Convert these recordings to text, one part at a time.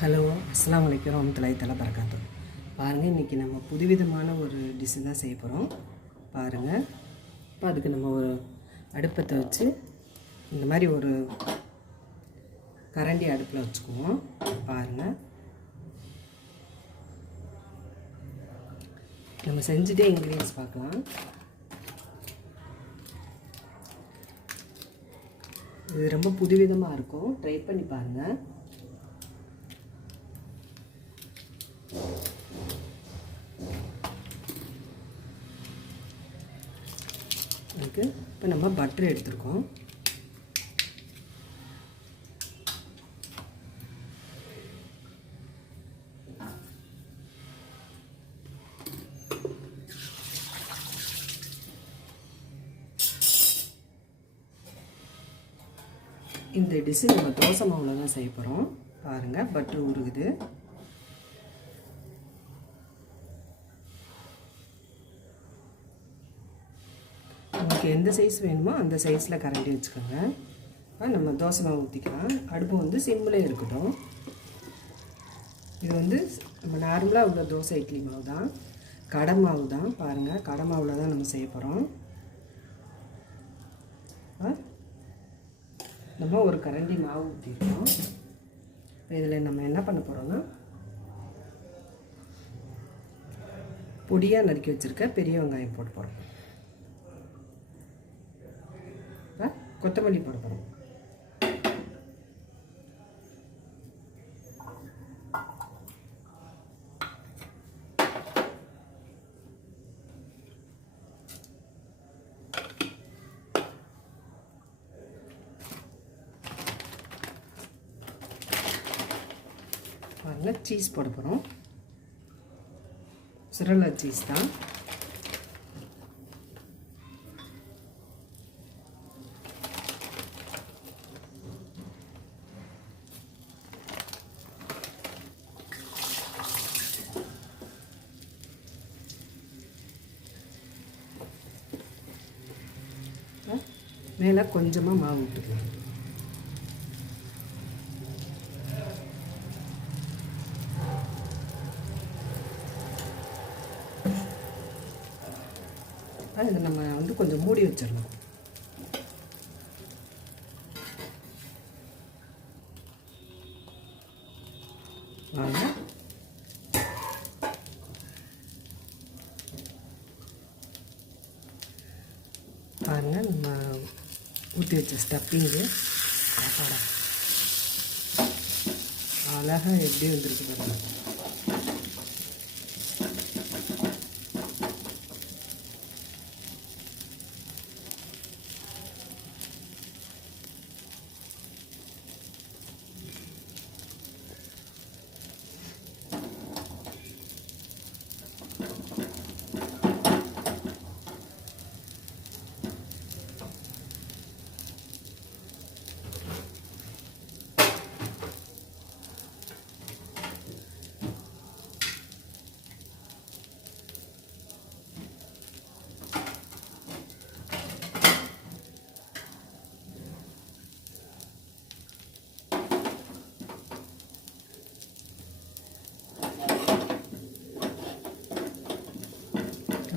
Hello, அஸ்ஸலாமு அலைக்கும் வரஹ்மத்துல்லாஹி தஆலா பரகாத்துஹு. பாருங்கள், இன்றைக்கி நம்ம புதுவிதமான ஒரு டிஷ்ஷு தான் செய்ய போகிறோம். பாருங்கள், இப்போ அதுக்கு நம்ம ஒரு அடுப்பத்தை வச்சு இந்த மாதிரி ஒரு கரண்டி அடுப்பில் வச்சுக்குவோம். பாருங்கள், நம்ம செஞ்சுட்டே இன்க்ரீடியன்ஸ் பார்க்கலாம். இது ரொம்ப புதுவிதமாக இருக்கும், ட்ரை பண்ணி பாருங்கள். அதுக்கு இப்போ நம்ம பட்டர் எடுத்துருக்கோம். இந்த டிஷ்ஷு நம்ம தோசை மாவில் தான் செய்ய போகிறோம். பாருங்கள், பட்டர் உருகுது. உங்களுக்கு எந்த சைஸ் வேணுமோ அந்த சைஸில் கரண்டி வச்சுக்கோங்க. நம்ம தோசை மாவு ஊற்றிக்கலாம். அடுப்பு வந்து சிம்மிலே இருக்கட்டும். இது வந்து நம்ம நார்மலாக உள்ள தோசை இட்லி மாவு தான், கடை மாவு தான். பாருங்கள், கடை மாவில் தான் நம்ம செய்ய போகிறோம். நம்ம ஒரு கரண்டி மாவு ஊற்றிருக்கோம். இதில் நம்ம என்ன பண்ண போகிறோம்னா, பொடியாக நறுக்கி வச்சுருக்க பெரிய வெங்காயம் போட்டு போகிறோம். கொத்தமல்லி போட போகிறோம். பாருங்கள், சீஸ் போட போகிறோம். சுரலா சீஸ் தான். மேலே கொஞ்சமாக மாவு விட்டுக்கலாம். இதை நம்ம வந்து கொஞ்சம் மூடி வச்சிடலாம். வாங்க, பாருங்கள், நம்ம ஊற்றி வச்ச ஸ்டப்பிங்கு அழகாக எப்படி வந்துருக்கு பாருங்கள்.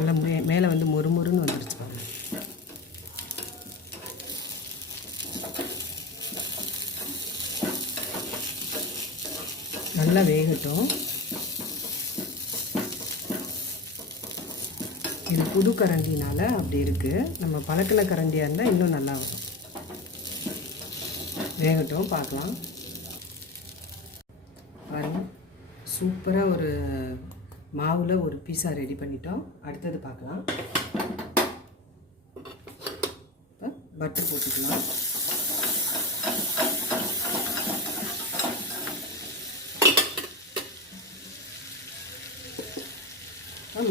நல்லா மேலே வந்து மொறுமொறுன்னு வந்துருச்சு பாருங்க. நல்லா வேகட்டும். இது புது கரண்டினால அப்படி இருக்குது. நம்ம பழக்கின கரண்டியாக இருந்தால் இன்னும் நல்லா வரும். வேகட்டும், பார்க்கலாம். பாருங்கள், சூப்பராக ஒரு மாவில் ஒரு பீஸா ரெடி பண்ணிட்டோம். அடுத்தது பார்க்கலாம். இப்போ பட்டர் போட்டுக்கலாம்.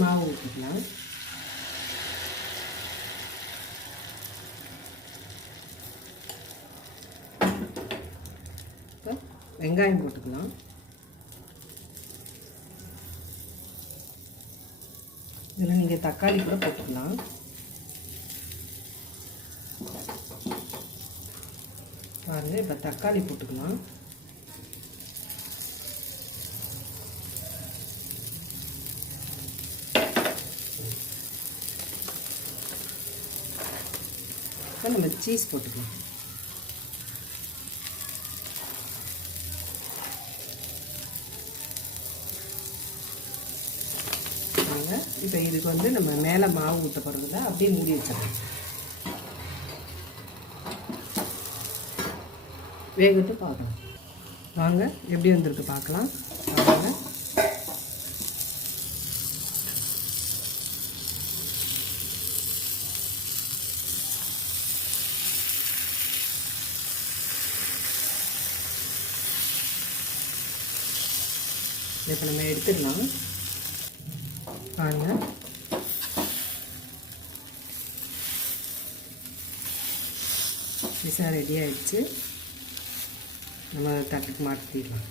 மாவு ஊற்றிக்கலாம். இப்போ வெங்காயம் போட்டுக்கலாம். இதில் நீங்கள் தக்காளி கூட போட்டுக்கலாம். பாருங்கள், இப்போ தக்காளி போட்டுக்கலாம். நம்ம சீஸ் போட்டுக்கலாம். இப்போ இதுக்கு வந்து நம்ம மேலே மாவு ஊற்ற போகிறதுல அப்படியே மூடி வச்சிடலாம். வேகட்டு பார்க்கலாம். வாங்க எப்படி வந்திருக்கு பார்க்கலாம். பாருங்க. இப்போ நம்ம எடுத்துடலாம். பாருங்கள், பிஸா ரெடி ஆகிடுச்சு. நம்ம தட்டுக்கு மாற்றிடலாம்.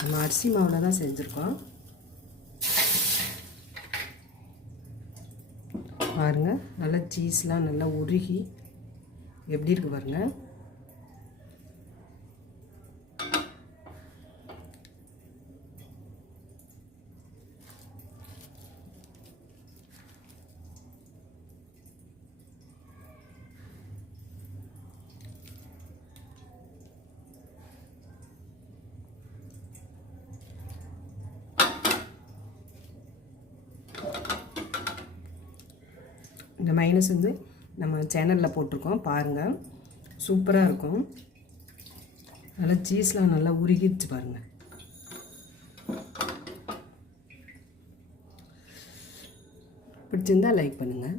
நம்ம அரிசி மாவில் தான் செஞ்சுருக்கோம். பாருங்கள், நல்லா சீஸ்லாம் நல்லா உருகி எப்படி இருக்கு பாருங்கள். இந்த மைனஸ் வந்து நம்ம சேனலில் போட்டிருக்கோம், பாருங்கள். சூப்பராக இருக்கும். நல்லா சீஸ்லாம் நல்லா உருகிடுச்சு பாருங்கள். பிடிச்சிருந்தால் லைக் பண்ணுங்கள்.